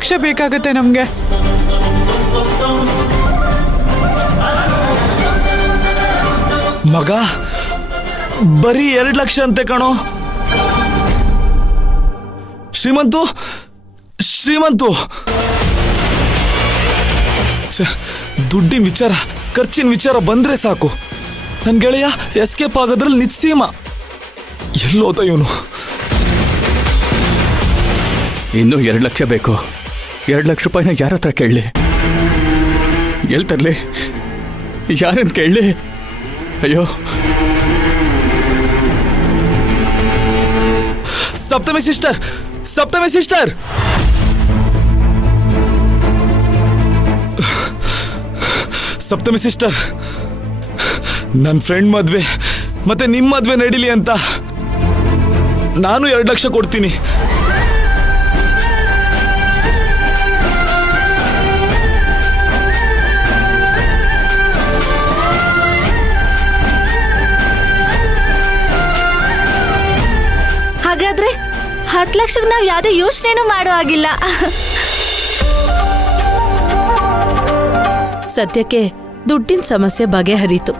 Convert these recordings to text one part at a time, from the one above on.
ಲಕ್ಷ ಬೇಕಾಗುತ್ತೆ ನಮ್ಗೆ. ಮಗ ಬರೀ 2 ಲಕ್ಷ ಅಂತೆ ಕಣೋ. ಶ್ರೀಮಂತು ದುಡ್ಡಿನ ವಿಚಾರ, ಖರ್ಚಿನ ವಿಚಾರ ಬಂದ್ರೆ ಸಾಕು ನನ್ನ ಗೆಳೆಯ ಎಸ್ಕೇಪ್ ಆಗೋದ್ರಲ್ಲಿ ನಿತ್ಸೀಮ. ಎಲ್ಲೋದ ಇವನು? ಇನ್ನೂ 2 ಲಕ್ಷ ಬೇಕು. 2 ಲಕ್ಷ ರೂಪಾಯಿನ ಯಾರ ಹತ್ರ ಕೇಳಲಿ? ಎಲ್ಲಿ ತರಲಿ? ಯಾರಂತ ಕೇಳಲಿ? ಅಯ್ಯೋ, ಸಪ್ತಮಿ ಸಿಸ್ಟರ್ ನನ್ನ ಫ್ರೆಂಡ್ ಮದ್ವೆ ಮತ್ತೆ ನಿಮ್ಮ ಮದ್ವೆ ನಡೀಲಿ ಅಂತ ನಾನು 2 ಲಕ್ಷ ಕೊಡ್ತೀನಿ. ಹಾಗಾದ್ರೆ 10 ಲಕ್ಷಕ್ಕೆ ನಾವು ಯಾವುದೇ ಯೋಚನೆನೂ ಮಾಡೋ ಆಗಿಲ್ಲ. ಸದ್ಯಕ್ಕೆ ದುಡ್ಡಿನ ಸಮಸ್ಯೆ ಬಗೆಹರಿತು.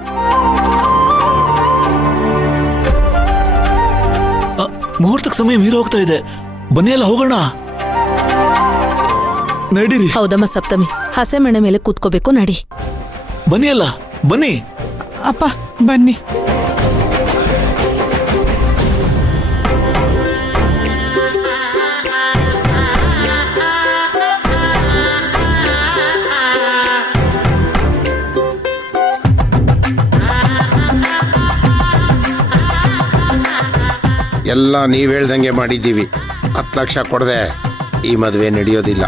ಮುಹೂರ್ತಕ್ಕೆ ಸಮಯ ಮೀರಿ ಹೋಗ್ತಾ ಇದೆ. ಬನ್ನಿ ಎಲ್ಲ ಹೋಗೋಣ. ನಡೀರಿ. ಹೌದಮ್ಮ ಸಪ್ತಮಿ, ಹಸೆಮಣೆ ಮೇಲೆ ಕೂತ್ಕೋಬೇಕು, ನಡಿ. ಬನ್ನಿ ಎಲ್ಲ ಬನ್ನಿ. ಅಪ್ಪ ಬನ್ನಿ. ಎಲ್ಲ ನೀವು ಹೇಳ್ದಂಗೆ ಮಾಡಿದ್ದೀವಿ. 10 ಲಕ್ಷ ಕೊಡದೆ ಈ ಮದುವೆ ನಡೆಯೋದಿಲ್ಲ.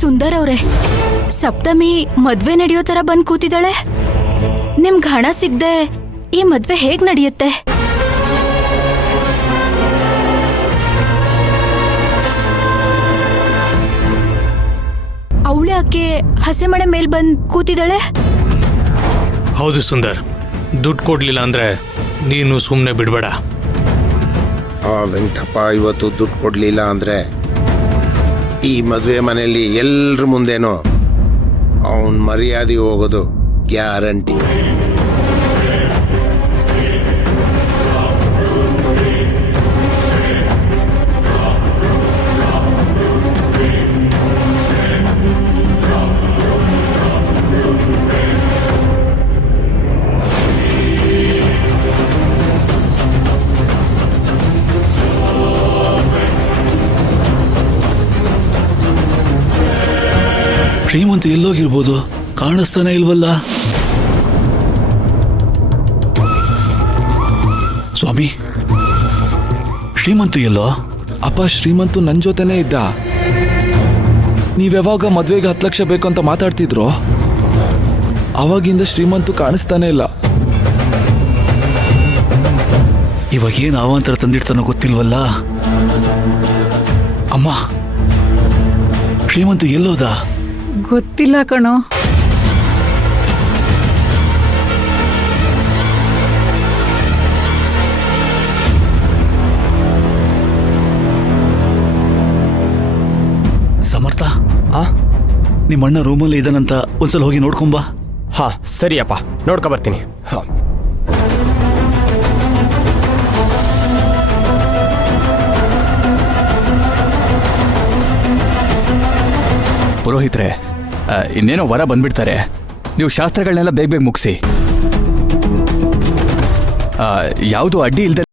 ಸುಂದರ್ ಅವ್ರೆ, ಸಪ್ತಮಿ ಮದ್ವೆ ನಡೆಯೋ ತರ ಬಂದ್ ಕೂತಿದ್ದಾಳೆ. ನಿಮ್ಗೆ ಹಣ ಸಿಗದೆ ಈ ಮದ್ವೆ ಹೇಗ್ ನಡೆಯುತ್ತೆ? ಅವಳೆ ಆಕೆ ಹಸೆಮಣೆ ಮೇಲ್ ಬಂದ್ ಕೂತಿದ್ದಾಳೆ. ಹೌದು ಸುಂದರ್, ದುಡ್ಡು ಕೊಡ್ಲಿಲ್ಲ ಅಂದ್ರೆ ನೀನು ಸುಮ್ಮನೆ ಬಿಡ್ಬೇಡ. ಆ ವೆಂಕಟಪ್ಪ ಇವತ್ತು ದುಡ್ಡು ಕೊಡ್ಲಿಲ್ಲ ಅಂದ್ರೆ ಈ ಮದುವೆ ಮನೆಯಲ್ಲಿ ಎಲ್ರ ಮುಂದೆನೋ ಅವನ್ ಮರ್ಯಾದೆ ಹೋಗೋದು ಗ್ಯಾರಂಟಿ. ಶ್ರೀಮಂತ ಎಲ್ಲೋಗಿರ್ಬೋದು? ಕಾಣಿಸ್ತಾನೆ ಇಲ್ವಲ್ಲ. ಸ್ವಾಮಿ, ಶ್ರೀಮಂತು ಎಲ್ಲೋ? ಅಪ್ಪ, ಶ್ರೀಮಂತು ನನ್ನ ಜೊತೆನೇ ಇದ್ದ. ನೀವ್ಯಾವಾಗ ಮದ್ವೆಗೆ 10 ಲಕ್ಷ ಬೇಕು ಅಂತ ಮಾತಾಡ್ತಿದ್ರು ಅವಾಗಿಂದ ಶ್ರೀಮಂತು ಕಾಣಿಸ್ತಾನೆ ಇಲ್ಲ. ಇವಾಗ ಏನು ಅವಾಂತರ ತಂದಿಡ್ತಾನೋ ಗೊತ್ತಿಲ್ವಲ್ಲ. ಅಮ್ಮ, ಶ್ರೀಮಂತು ಎಲ್ಲೋದ? ಗೊತ್ತಿಲ್ಲ ಕಣೋ. ಸಮರ್ಥ, ನಿಮ್ಮಣ್ಣ ರೂಮಲ್ಲಿ ಇದ್ದಾನಂತ ಒಂದ್ಸಲ ಹೋಗಿ ನೋಡ್ಕೊಂಬಾ. ಹಾ ಸರಿಯಪ್ಪ, ನೋಡ್ಕೊ ಬರ್ತೀನಿ. ಹಾ. ಪುರೋಹಿತ್ರೆ, ಇನ್ನೇನೋ ವರ ಬಂದ್ಬಿಡ್ತಾರೆ. ನೀವು ಶಾಸ್ತ್ರಗಳನ್ನೆಲ್ಲ ಬೇಗ ಬೇಗ ಮುಗಿಸಿ. ಯಾವುದು ಅಡ್ಡಿ ಇಲ್ದೆ